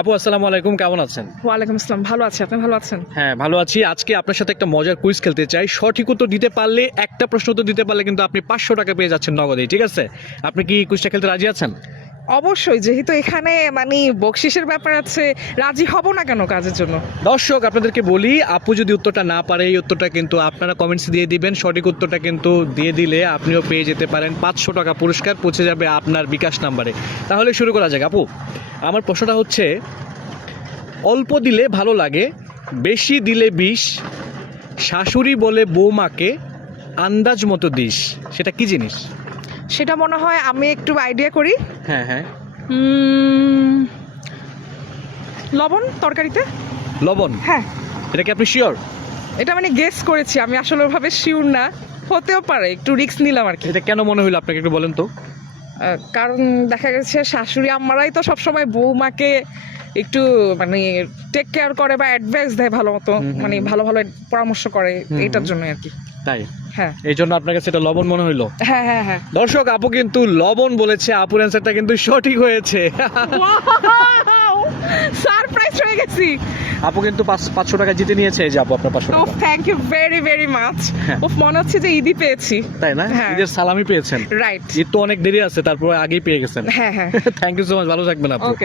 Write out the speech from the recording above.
আপু আসসালামু আলাইকুম, কেমন আছেন? ওয়ালাইকুম আসসালাম, ভালো আছি। আপনি ভালো আছেন? হ্যাঁ ভালো আছি। আজকে আপনার সাথে একটা মজার কুইজ খেলতে চাই। সঠিক উত্তর দিতে পারলে, একটা প্রশ্ন উত্তর দিতে পারলে কিন্তু আপনি 500 টাকা পেয়ে যাচ্ছেন নগদেই, ঠিক আছে? আপনি কি কুইজটা খেলতে রাজি আছেন? অবশ্যই, যেহেতু এখানে বকশিসের ব্যাপার আছে, রাজি হব না কেন কাজের জন্য। দর্শক আপনাদেরকে বলি, আপু যদি উত্তরটা না পারে, এই উত্তরটা কিন্তু আপনারা কমেন্টস দিয়ে দিবেন। সঠিক উত্তরটা কিন্তু দিয়ে দিলে আপনিও পেয়ে যেতে পারেন 500 টাকা পুরস্কার, পৌঁছে যাবে আপনার বিকাশ নাম্বারে। তাহলে শুরু করা যাক। আপু, আমার প্রশ্নটা হচ্ছে, অল্প দিলে ভালো লাগে, বেশি দিলে বিষ, শাশুড়ি বলে বৌমাকে আন্দাজ মতো দিস, সেটা কি জিনিস? সেটা মনে হয় আমি একটু আইডিয়া করি। হ্যাঁ হ্যাঁ। লবণ তরকারিতে। লবণ? হ্যাঁ, এটা কি আপনি শিওর? এটা গেস করেছি, আমি আসলে ওভাবে শিওর না, হতেও পারে, একটু রিস্ক নিলাম আর কি। এটা কেন মনে হইলো আপনাকে, একটু বলেন তো। কারণ দেখা গেছে শাশুড়ি আম্মারাই তো সবসময় বৌমাকে একটু টেক কেয়ার করে বা অ্যাডভাইস দেয় ভালো মতো, ভালো ভালো পরামর্শ করে, এটার জন্য আর কি। তাই? হ্যাঁ এই জন্য আপনার কাছে এটা লবণ মনে হইলো? হ্যাঁ হ্যাঁ হ্যাঁ। দর্শক, আপু কিন্তু লবণ বলেছে। আপুর অ্যান্সারটা কিন্তু সঠিক হয়েছে। সারপ্রাইজ হয়ে গেছি। আপু কিন্তু 500 টাকা জিতে নিয়েছে। এই যে আপু, আপনার 500 ও টাকা। Thank you very very much. হ্যাঁ। ও মনে হচ্ছে যে ঈদই পেয়েছি। তাই না? হ্যাঁ। ঈদের সালামি পেয়েছেন। রাইট। ঈদ তো অনেক দেরি আছে, তারপরে আগেই পেয়ে গেছেন। হ্যাঁ হ্যাঁ। থ্যাংক ইউ সো মাচ, ভালো থাকবেন আপু। ওকে।